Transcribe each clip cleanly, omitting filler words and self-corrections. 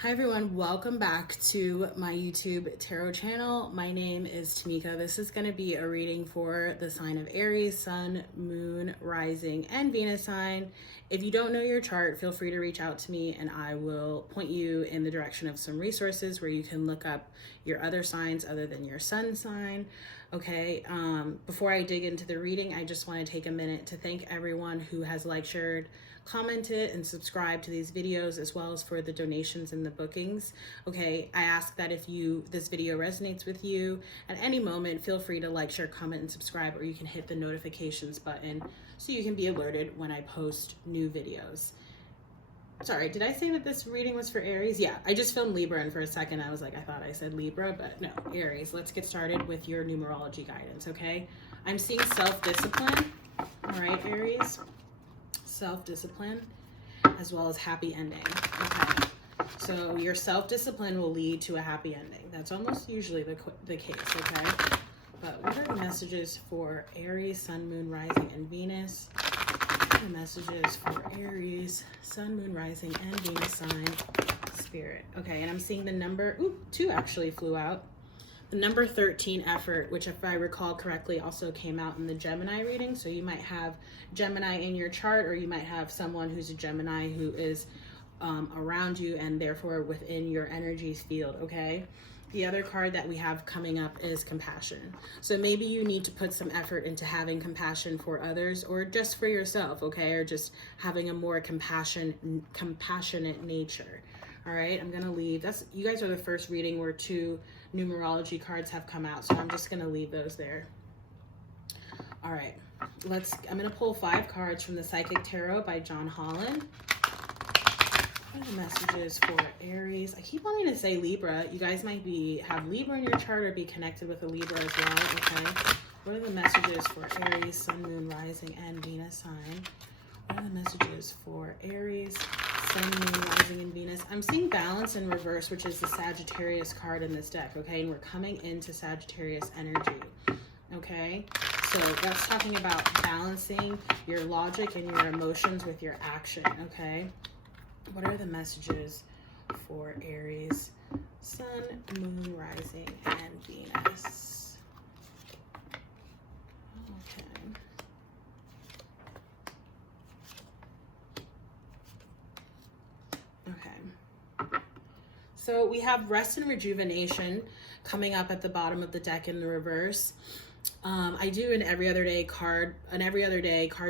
Hi everyone, welcome back to my YouTube tarot channel. My name is Tamika. This is going to be a reading for the sign of Aries, Sun, Moon, Rising, and Venus sign. If you don't know your chart, feel free to reach out to me and I will point you in the direction of some resources where you can look up your other signs other than your sun sign. Okay, before I dig into the reading, I just want to take a minute to thank everyone who has liked, shared, commented, and subscribed to these videos, as well as for the donations and the bookings. Okay, I ask that if this video resonates with you at any moment, feel free to like, share, comment, and subscribe, or you can hit the notifications button so you can be alerted when I post new videos. Sorry, did I say that this reading was for Aries? Yeah, I just filmed Libra, and for a second I was like, I thought I said Libra, but no, Aries. Let's get started with your numerology guidance, okay? I'm seeing self-discipline, all right, Aries? Self-discipline, as well as happy ending, okay? So your self-discipline will lead to a happy ending. That's almost usually the case, okay? But what are the messages for Aries, Sun, Moon, Rising, and Venus? The messages for Aries, Sun, Moon, Rising, and Venus sign, Spirit. Okay, and I'm seeing the number, 2 actually flew out. The number 13, effort, which if I recall correctly also came out in the Gemini reading. So you might have Gemini in your chart, or you might have someone who's a Gemini who is around you and therefore within your energies field, okay? The other card that we have coming up is compassion. So maybe you need to put some effort into having compassion for others, or just for yourself, okay? Or just having a more compassionate nature. All right, I'm gonna leave. You guys are the first reading where 2 numerology cards have come out, so I'm just gonna leave those there. All right, I'm gonna pull 5 cards from the Psychic Tarot by John Holland. What are the messages for Aries? I keep wanting to say Libra. You guys might have Libra in your chart or be connected with a Libra as well, okay? What are the messages for Aries, Sun, Moon, Rising, and Venus sign? What are the messages for Aries, Sun, Moon, Rising, and Venus? I'm seeing balance in reverse, which is the Sagittarius card in this deck, okay? And we're coming into Sagittarius energy, okay? So that's talking about balancing your logic and your emotions with your action, okay? What are the messages for Aries, Sun, Moon, Rising, and Venus? Okay. So we have rest and rejuvenation coming up at the bottom of the deck in the reverse. I do an every other day card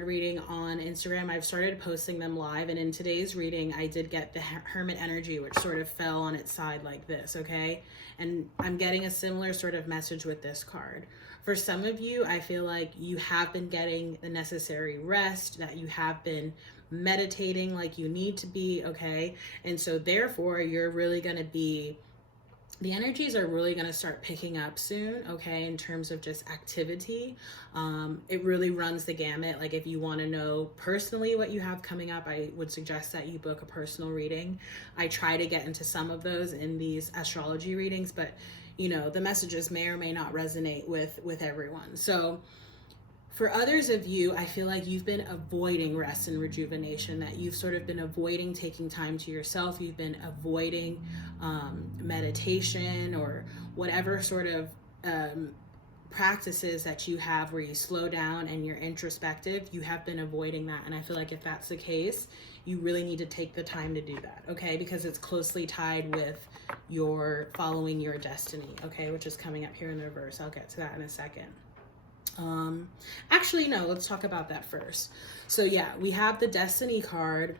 reading on Instagram. I've started posting them live, and in today's reading I did get the Hermit energy, which sort of fell on its side like this, okay? And I'm getting a similar sort of message with this card. For some of you, I feel like you have been getting the necessary rest, that you have been meditating like you need to be, okay? And so therefore you're really going to be, the energies are really going to start picking up soon, okay, in terms of just activity. It really runs the gamut. Like if you want to know personally what you have coming up, I would suggest that you book a personal reading. I try to get into some of those in these astrology readings, but you know, the messages may or may not resonate with everyone. So for others of you, I feel like you've been avoiding rest and rejuvenation, that you've sort of been avoiding taking time to yourself. You've been avoiding meditation or whatever sort of practices that you have where you slow down and you're introspective. You have been avoiding that. And I feel like if that's the case, you really need to take the time to do that, okay? Because it's closely tied with your following your destiny, okay? Which is coming up here in the reverse. I'll get to that in a second. Actually, no, let's talk about that first. So yeah, we have the Destiny card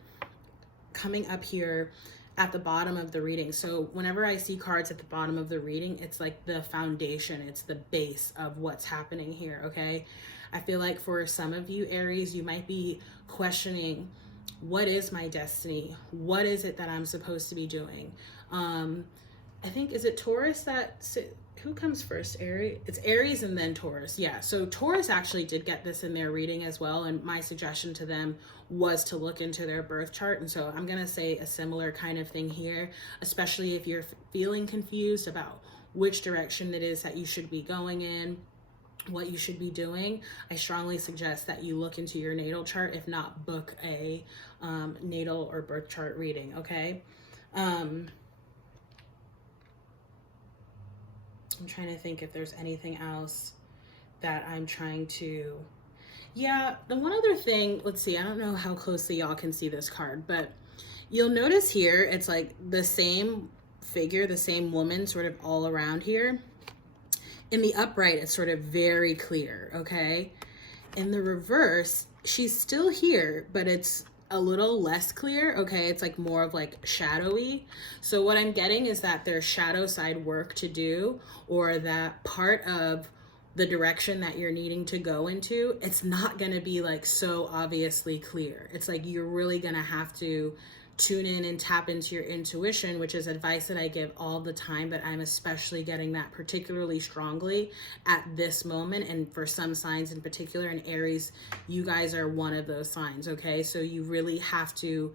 coming up here at the bottom of the reading. So whenever I see cards at the bottom of the reading, it's like the foundation, it's the base of what's happening here, okay? I feel like for some of you, Aries, you might be questioning, what is my destiny? What is it that I'm supposed to be doing? I think, is it Taurus who comes first? Aries? It's Aries and then Taurus. Yeah, so Taurus actually did get this in their reading as well, and my suggestion to them was to look into their birth chart. And so I'm going to say a similar kind of thing here, especially if you're feeling confused about which direction it is that you should be going in, what you should be doing. I strongly suggest that you look into your natal chart, if not book a natal or birth chart reading, okay? I'm trying to think if there's anything else that I'm trying to... Yeah, the one other thing, let's see, I don't know how closely y'all can see this card, but you'll notice here, it's like the same figure, the same woman sort of all around here. In the upright, it's sort of very clear, okay? In the reverse, she's still here, but it's a little less clear, okay? It's like more of like shadowy. So what I'm getting is that there's shadow side work to do, or that part of the direction that you're needing to go into, it's not gonna be like so obviously clear. It's like you're really gonna have to tune in and tap into your intuition, which is advice that I give all the time, but I'm especially getting that particularly strongly at this moment. And for some signs in particular, and Aries, you guys are one of those signs, okay? So you really have to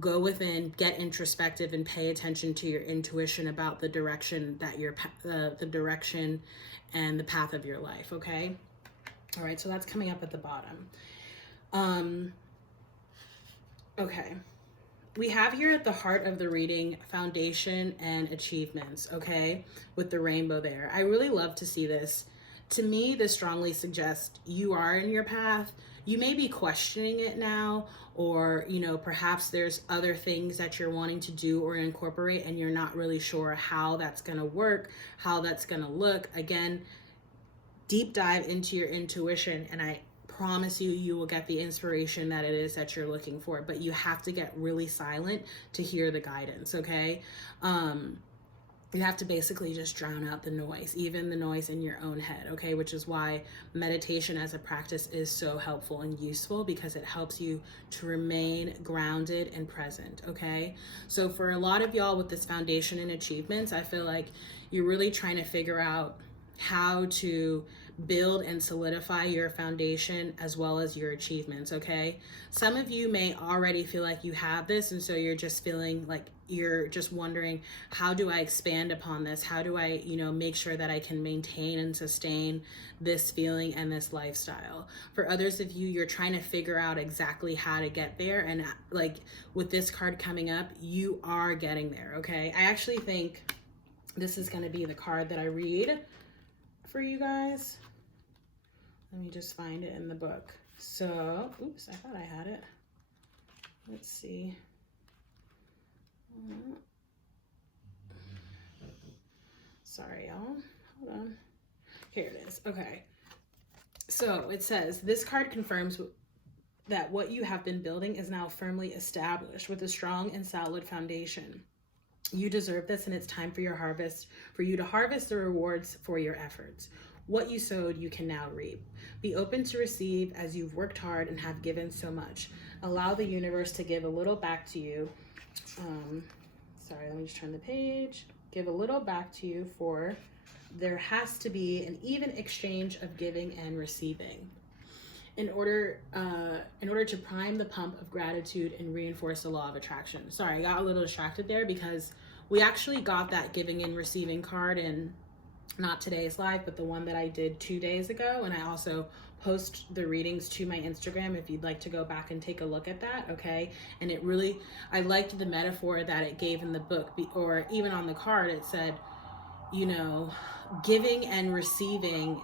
go within, get introspective, and pay attention to your intuition about the direction that you're, the direction and the path of your life, okay? All right, so that's coming up at the bottom. Okay. We have here at the heart of the reading, foundation and achievements, okay? With the rainbow there. I really love to see this. To me, this strongly suggests you are in your path. You may be questioning it now, or, you know, perhaps there's other things that you're wanting to do or incorporate and you're not really sure how that's gonna work, how that's gonna look. Again, deep dive into your intuition, and I promise you, you will get the inspiration that it is that you're looking for, but you have to get really silent to hear the guidance, okay? You have to basically just drown out the noise, even the noise in your own head, okay? Which is why meditation as a practice is so helpful and useful, because it helps you to remain grounded and present, okay? So for a lot of y'all with this foundation and achievements, I feel like you're really trying to figure out how to build and solidify your foundation as well as your achievements, okay? Some of you may already feel like you have this, and so you're just feeling like you're just wondering, how do I expand upon this? How do I, you know, make sure that I can maintain and sustain this feeling and this lifestyle? For others of you, you're trying to figure out exactly how to get there, and like with this card coming up, you are getting there, okay? I actually think this is going to be the card that I read for you guys. Let me just find it in the book. So, oops, I thought I had it. Let's see. Sorry, y'all. Hold on. Here it is. Okay. So it says, this card confirms that what you have been building is now firmly established with a strong and solid foundation. You deserve this, and it's time for your harvest, for you to harvest the rewards for your efforts. What you sowed, you can now reap. Be open to receive as you've worked hard and have given so much. Allow the universe to give a little back to you. Sorry, let me just turn the page. Give a little back to you, for there has to be an even exchange of giving and receiving. In order to prime the pump of gratitude and reinforce the law of attraction. Sorry, I got a little distracted there because we actually got that giving and receiving card in not today's live, but the one that I did 2 days ago. And I also post the readings to my Instagram if you'd like to go back and take a look at that, okay? And it really, I liked the metaphor that it gave in the book, or even on the card, it said, you know, giving and receiving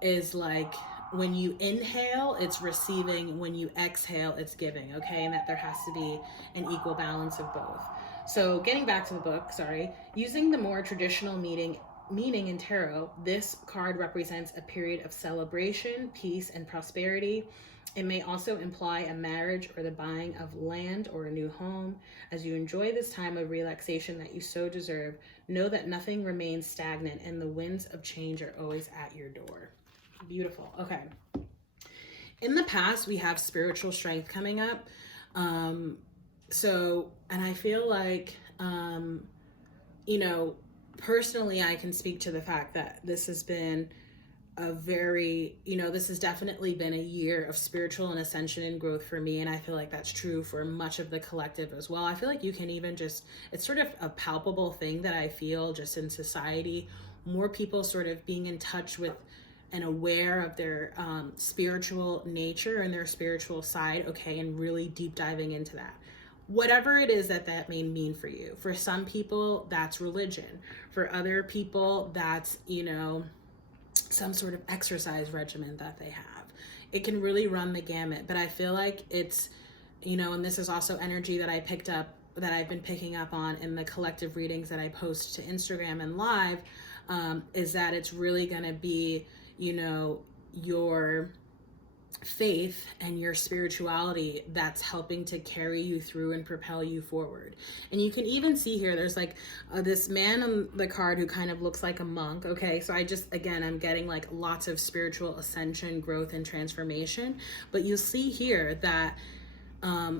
is like, when you inhale, it's receiving. When you exhale, it's giving, okay? And that there has to be an equal balance of both. So getting back to the book, sorry, using the more traditional meaning in tarot, this card represents a period of celebration, peace, and prosperity. It may also imply a marriage or the buying of land or a new home. As you enjoy this time of relaxation that you so deserve, know that nothing remains stagnant and the winds of change are always at your door. Beautiful. Okay. In the past, we have spiritual strength coming up. And I feel like, you know, personally, I can speak to the fact that this has been a very, you know, this has definitely been a year of spiritual and ascension and growth for me. And I feel like that's true for much of the collective as well. I feel like you can even just, it's sort of a palpable thing that I feel just in society, more people sort of being in touch with and aware of their spiritual nature and their spiritual side, okay, and really deep diving into that. whatever it is that may mean for you. For some people, that's religion. For other people, that's, you know, some sort of exercise regimen that they have. It can really run the gamut, but I feel like it's, you know, and this is also energy that I picked up, that I've been picking up on in the collective readings that I post to Instagram and live, is that it's really going to be, you know, your faith and your spirituality that's helping to carry you through and propel you forward. And you can even see here, there's like this man on the card who kind of looks like a monk. Okay, so I just, again, I'm getting like lots of spiritual ascension, growth, and transformation. But you'll see here that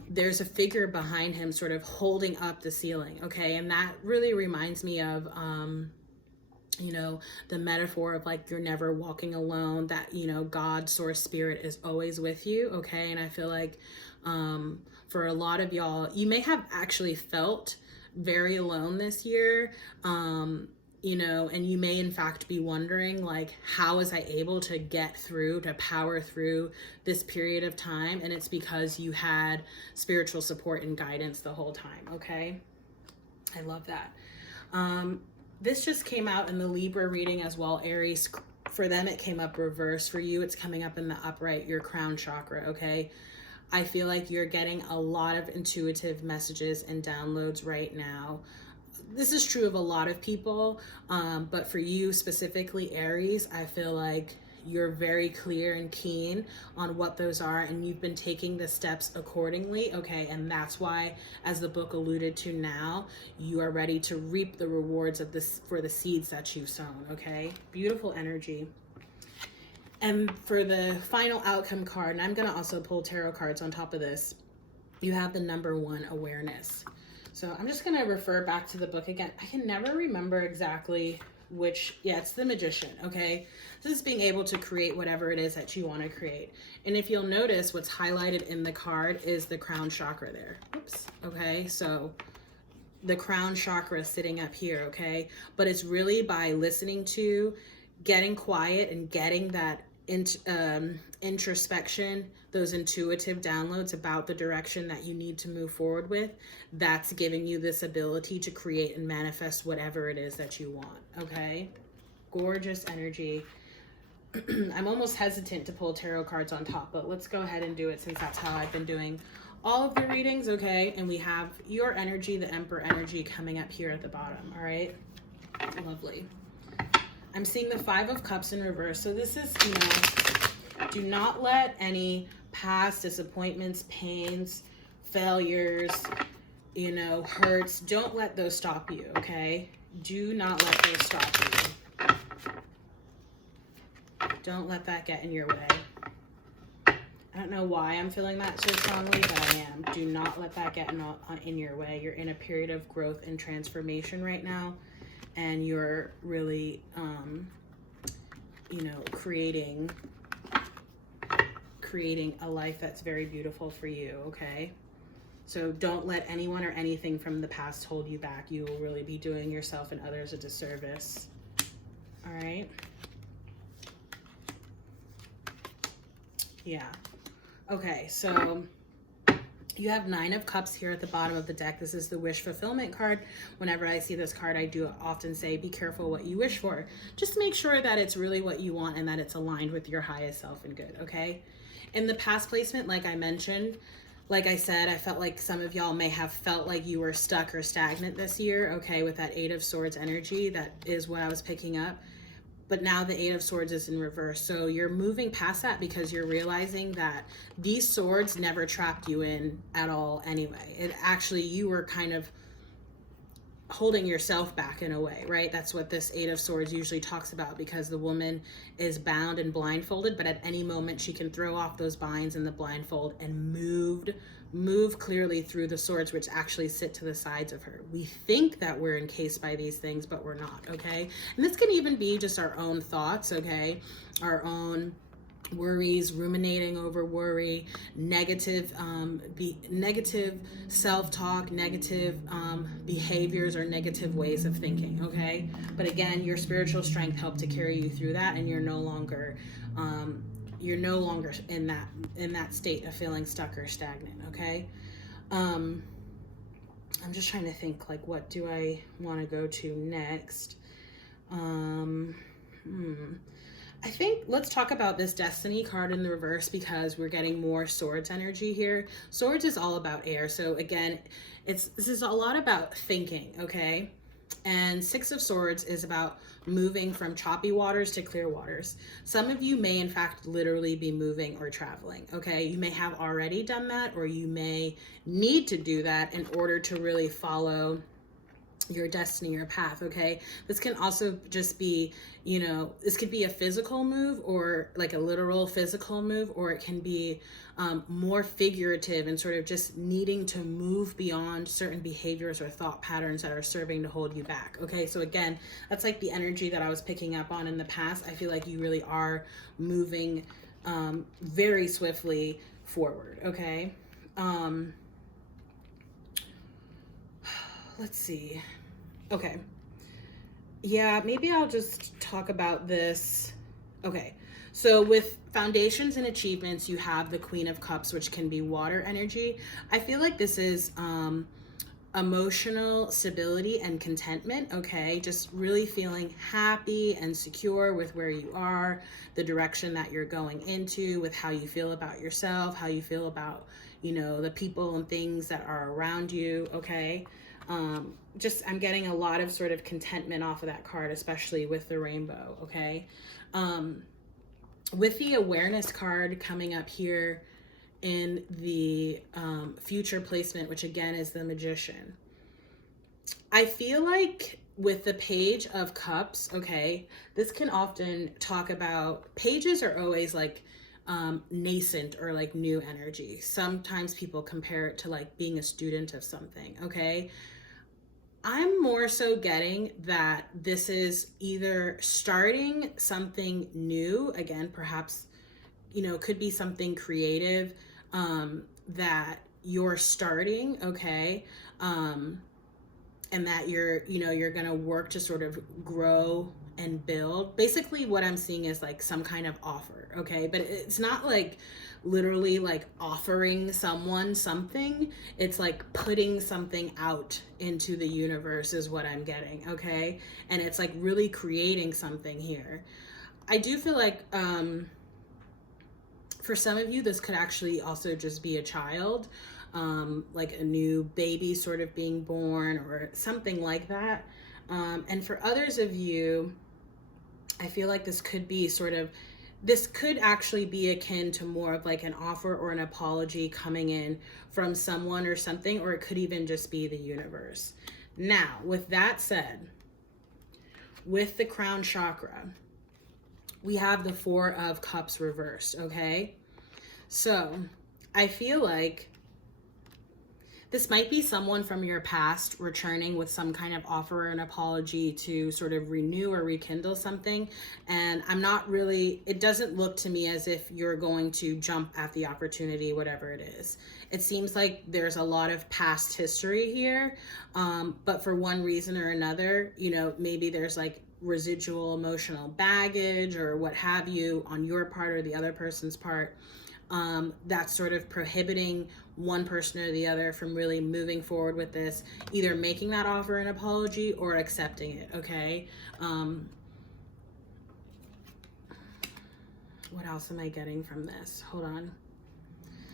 there's a figure behind him sort of holding up the ceiling. Okay, and that really reminds me of you know, the metaphor of like, you're never walking alone, that, you know, God, source, spirit is always with you. Okay. And I feel like for a lot of y'all, you may have actually felt very alone this year, you know, and you may in fact be wondering, like, how was I able to get through, to power through this period of time? And it's because you had spiritual support and guidance the whole time. Okay. I love that. This just came out in the Libra reading as well, Aries. For them, it came up reverse. For you, it's coming up in the upright, your crown chakra, okay? I feel like you're getting a lot of intuitive messages and downloads right now. This is true of a lot of people, but for you specifically, Aries, I feel like you're very clear and keen on what those are, and you've been taking the steps accordingly. Okay, and that's why, as the book alluded to now, you are ready to reap the rewards of this, for the seeds that you've sown. Okay, beautiful energy. And for the final outcome card, and I'm going to also pull tarot cards on top of this, you have the number 1, awareness. So I'm just going to refer back to the book again. I can never remember exactly which, yeah, it's the Magician. Okay, this is being able to create whatever it is that you want to create. And if you'll notice, what's highlighted in the card is the crown chakra there. Oops. Okay, so the crown chakra sitting up here. Okay, but it's really by listening to, getting quiet, and getting that introspection, those intuitive downloads about the direction that you need to move forward with, that's giving you this ability to create and manifest whatever it is that you want. Okay, gorgeous energy. I'm almost hesitant to pull tarot cards on top, but let's go ahead and do it, since that's how I've been doing all of the readings. Okay, and we have your energy, the Emperor energy, coming up here at the bottom. All right, lovely. I'm seeing the 5 of Cups in reverse. So this is, you know, do not let any past disappointments, pains, failures, you know, hurts, don't let those stop you, okay? Do not let those stop you. Don't let that get in your way. I don't know why I'm feeling that so strongly, but I am. Do not let that get in your way. You're in a period of growth and transformation right now. And you're really, you know, creating a life that's very beautiful for you, okay? So don't let anyone or anything from the past hold you back. You will really be doing yourself and others a disservice, all right? Yeah. Okay, so you have 9 of Cups here at the bottom of the deck. This is the wish fulfillment card. Whenever I see this card, I do often say, be careful what you wish for. Just make sure that it's really what you want and that it's aligned with your highest self and good, okay? In the past placement, like I mentioned, like I said, I felt like some of y'all may have felt like you were stuck or stagnant this year, okay, with that 8 of Swords energy. That is what I was picking up. But now the 8 of Swords is in reverse. So you're moving past that because you're realizing that these swords never trapped you in at all anyway. It actually, you were kind of holding yourself back in a way, right? That's what this 8 of Swords usually talks about, because the woman is bound and blindfolded, but at any moment she can throw off those binds and the blindfold and move clearly through the swords, which actually sit to the sides of her. We think that we're encased by these things, but we're not, okay? And this can even be just our own thoughts, okay? Our own worries, ruminating over worry, negative self-talk, negative behaviors, or negative ways of thinking, okay? But again, your spiritual strength helped to carry you through that, and you're no longer in that state of feeling stuck or stagnant, okay? I'm just trying to think, like, what do I want to go to next? I think let's talk about this Destiny card in the reverse because we're getting more Swords energy here. Swords is all about air. So again, this is a lot about thinking, okay? And Six of Swords is about moving from choppy waters to clear waters. Some of you may in fact literally be moving or traveling, okay? You may have already done that, or you may need to do that in order to really follow your destiny, your path, okay? This can also just be, this could be a physical move, or like a literal physical move, or it can be more figurative and sort of just needing to move beyond certain behaviors or thought patterns that are serving to hold you back, okay? So again, that's like the energy that I was picking up on in the past. I feel like you really are moving very swiftly forward, okay? Let's see. Okay. Yeah, maybe I'll just talk about this. Okay. So with foundations and achievements, you have the Queen of Cups, which can be water energy. I feel like this is emotional stability and contentment, okay? Just really feeling happy and secure with where you are, the direction that you're going into, with how you feel about yourself, how you feel about, the people and things that are around you, okay? I'm getting a lot of sort of contentment off of that card, especially with the rainbow, okay? With the awareness card coming up here in the future placement, which again is the Magician, I feel like with the Page of Cups, okay, this can often talk about, pages are always like nascent or like new energy. Sometimes people compare it to like being a student of something, okay? I'm more so getting that this is either starting something new, again, perhaps, could be something creative that you're starting, okay? And that you're going to work to sort of grow and build. Basically what I'm seeing is like some kind of offer, okay? But it's not like literally like offering someone something. It's like putting something out into the universe is what I'm getting, okay? And it's like really creating something here. I do feel like for some of you, this could actually also just be a child, like a new baby sort of being born or something like that. And for others of you, I feel like this could actually be akin to more of like an offer or an apology coming in from someone or something, or it could even just be the universe. Now, with that said, with the crown chakra, we have the Four of Cups reversed, okay? So I feel like this might be someone from your past returning with some kind of offer or an apology to sort of renew or rekindle something. And it doesn't look to me as if you're going to jump at the opportunity, whatever it is. It seems like there's a lot of past history here. But for one reason or another, maybe there's like residual emotional baggage or what have you on your part or the other person's part. That's sort of prohibiting one person or the other from really moving forward with this, either making that offer an apology or accepting it, okay? What else am I getting from this? Hold on.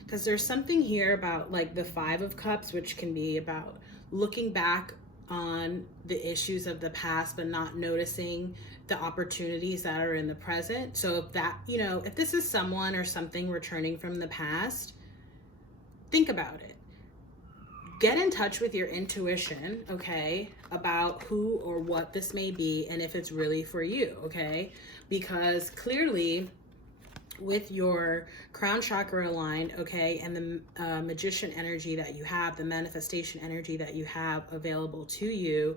Because there's something here about like the Five of Cups, which can be about looking back on the issues of the past, but not noticing the opportunities that are in the present. So if that, if this is someone or something returning from the past, think about it. Get in touch with your intuition, okay, about who or what this may be and if it's really for you, okay? Because clearly with your crown chakra aligned, okay, and the magician energy that you have, the manifestation energy that you have available to you,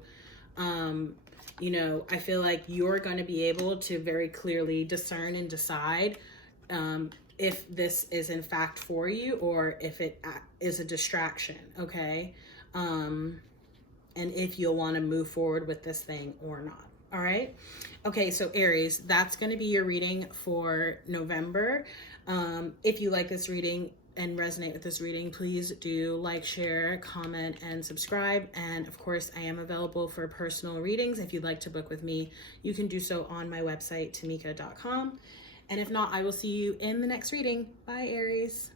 I feel like you're going to be able to very clearly discern and decide if this is in fact for you or if it is a distraction, okay? And if you'll want to move forward with this thing or not. All right. Okay. So Aries, that's going to be your reading for November. If you like this reading, and resonate with this reading, please do like, share, comment, and subscribe. And of course, I am available for personal readings. If you'd like to book with me, you can do so on my website, tamika.com. And if not, I will see you in the next reading. Bye, Aries.